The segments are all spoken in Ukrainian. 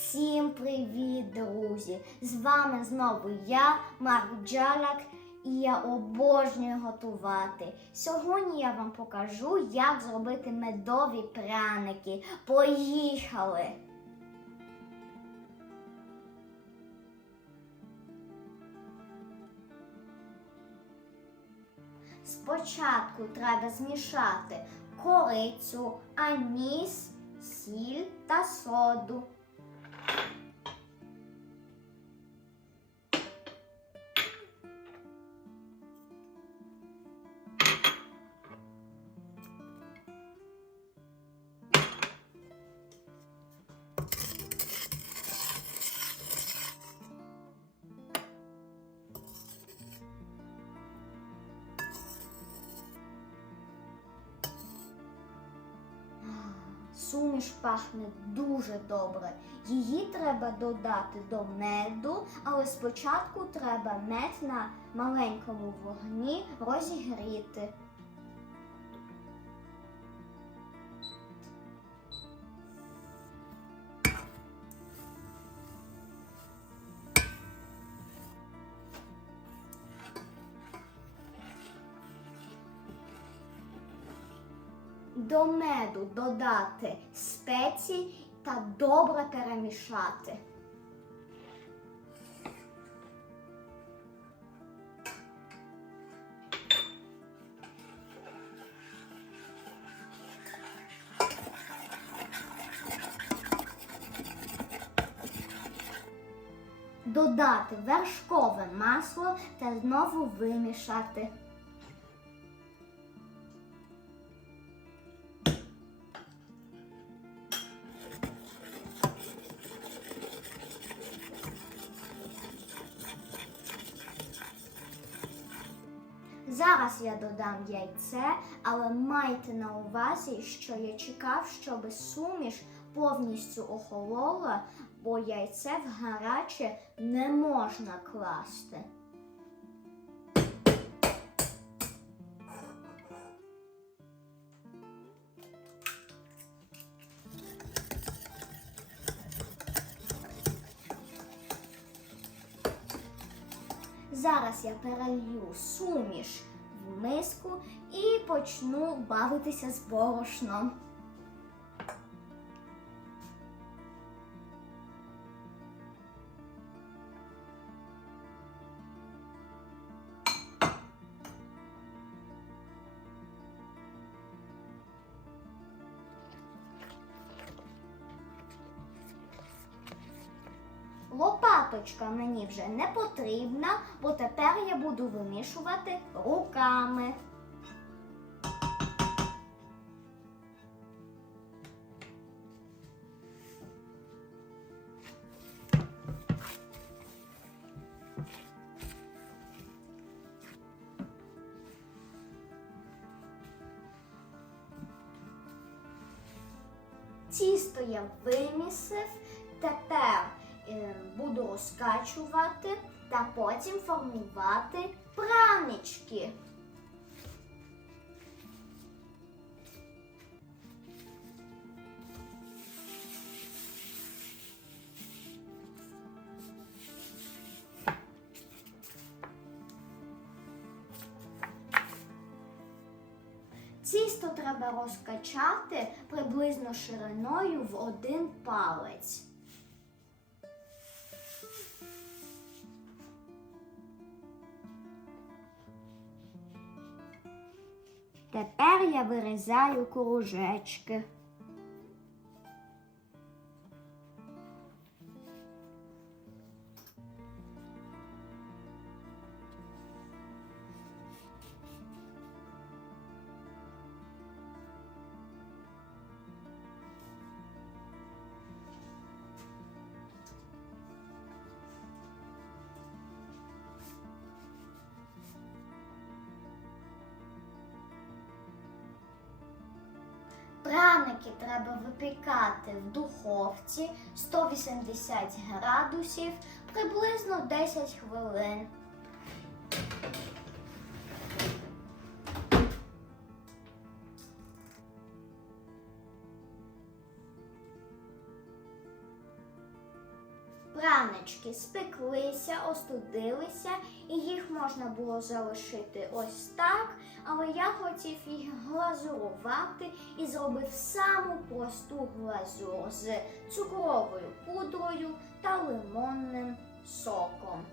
Всім привіт, друзі! З вами знову я, Марк Джаляк, і я обожнюю готувати. Сьогодні я вам покажу, як зробити медові пряники. Поїхали! Спочатку треба змішати корицю, аніс, сіль та соду. Суміш пахне дуже добре. Її треба додати до меду, але спочатку треба мед на маленькому вогні розігріти. До меду додати спеції та добре перемішати. Додати вершкове масло та знову вимішати. Зараз я додам яйце, але майте на увазі, що я чекав, щоб суміш повністю охолола, бо яйце в гаряче не можна класти. Зараз я перелью суміш в миску і почну бавитися з борошном. Лопаточка мені вже не потрібна, бо тепер я буду вимішувати руками. Тісто я вимісив, тепер буду розкачувати та потім формувати пранички. Тісто треба розкачати приблизно шириною в один палець. Тепер я вирізаю кружечки. Пряники треба випікати в духовці 180 градусів приблизно 10 хвилин. Пранички спеклися, остудилися, і їх можна було залишити ось так. Але я хотів їх глазурувати і зробив саму просту глазур з цукровою пудрою та лимонним соком.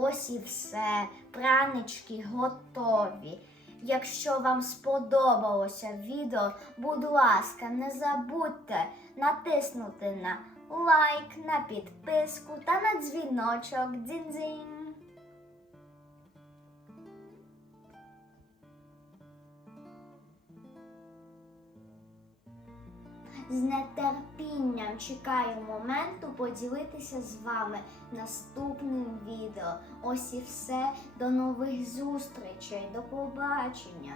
Ось і все. Пранички готові. Якщо вам сподобалося відео, будь ласка, не забудьте натиснути на лайк, на підписку та на дзвіночок. Дзінь-дзінь. З нетерпінням чекаю моменту поділитися з вами наступним відео. Ось і все. До нових зустрічей. До побачення.